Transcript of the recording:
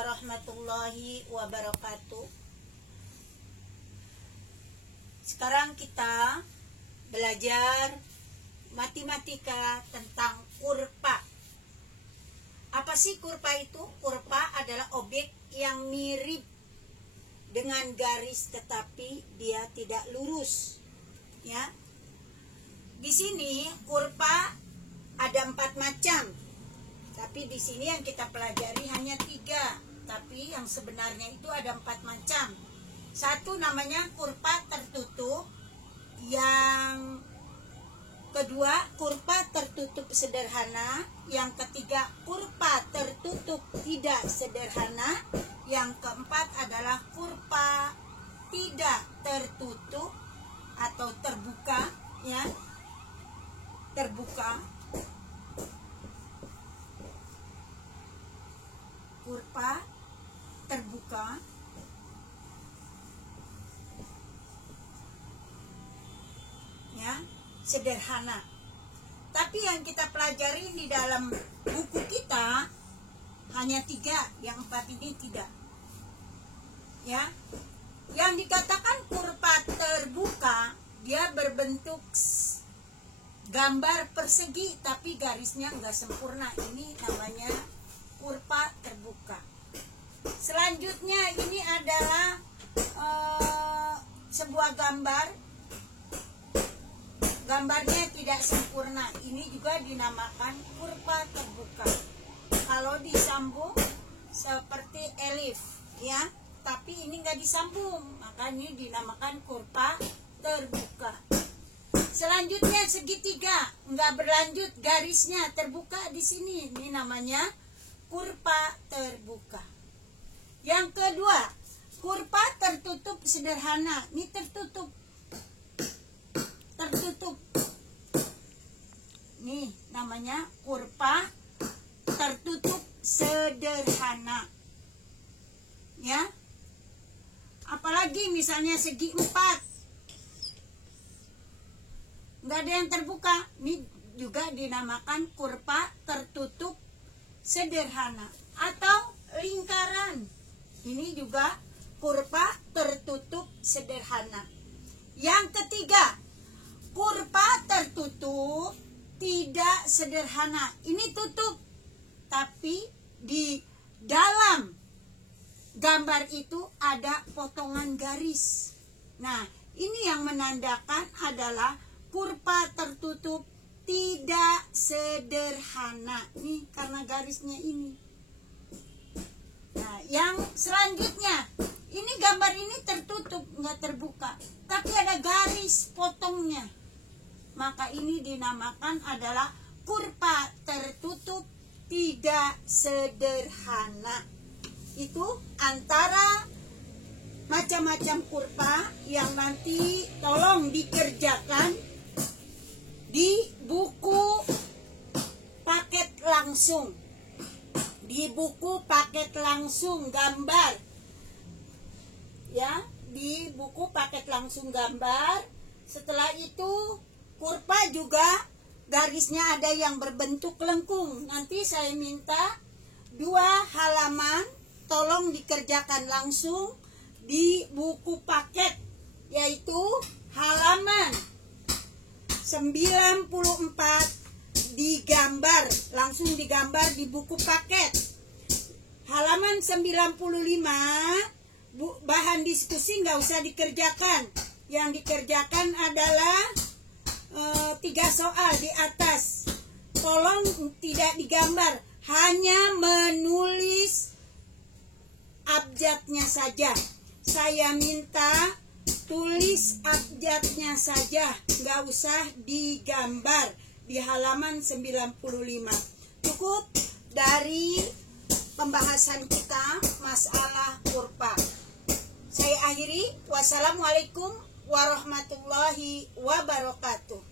warahmatullahi wabarakatuh. Sekarang kita belajar matematika tentang kurva. Apa sih kurva itu? Kurva adalah objek yang mirip dengan garis tetapi dia tidak lurus. Ya. Di sini kurva ada 4 macam. Tapi di sini yang kita pelajari hanya 3. Tapi yang sebenarnya itu ada 4 macam. Satu namanya kurva tertutup. Yang kedua kurva tertutup sederhana. Yang ketiga kurva tertutup tidak sederhana. Yang keempat adalah kurva tidak tertutup atau terbuka, ya. Terbuka. Kurva terbuka. Ya, sederhana. Tapi yang kita pelajari di dalam buku kita hanya 3, yang 4 ini tidak. Ya. Yang dikatakan kurva terbuka, dia berbentuk gambar persegi tapi garisnya enggak sempurna. Ini namanya kurva terbuka. Selanjutnya ini adalah sebuah gambar. Gambarnya tidak sempurna. Ini juga dinamakan kurva terbuka. Kalau disambung seperti elif, ya. Tapi ini enggak disambung, makanya dinamakan kurva terbuka. Selanjutnya segitiga, enggak berlanjut garisnya, terbuka di sini. Ini namanya kurva terbuka. Yang kedua, kurva tertutup sederhana. Ini tertutup. Tertutup. Nih namanya kurva tertutup sederhana. Ya. Apalagi misalnya segi 4. Enggak ada yang terbuka. Ini juga dinamakan kurva tertutup sederhana atau lingkaran. Ini juga kurva tertutup sederhana. Yang ketiga, kurva tertutup tidak sederhana. Ini tutup, tapi di dalam gambar itu ada potongan garis. Nah, ini yang menandakan adalah kurva tertutup tidak sederhana. Ini karena garisnya ini. Nah, yang selanjutnya, ini gambar ini tertutup, nggak terbuka, tapi ada garis potongnya. Maka ini dinamakan adalah kurva tertutup tidak sederhana. Itu antara macam-macam kurva yang nanti tolong dikerjakan di buku paket langsung. Di buku paket langsung gambar. Ya, di buku paket langsung gambar. Setelah itu kurva juga garisnya ada yang berbentuk lengkung. Nanti saya minta 2 halaman tolong dikerjakan langsung di buku paket, yaitu halaman 94 digambar, langsung digambar di buku paket. Halaman 95 bahan diskusi nggak usah dikerjakan. Yang dikerjakan adalah 3 soal di atas. Tolong tidak digambar, hanya menulis abjadnya saja. Saya minta tulis abjadnya saja, nggak usah digambar di halaman 95. Cukup dari pembahasan kita masalah kurva. Saya akhiri. Wassalamualaikum warahmatullahi wabarakatuh.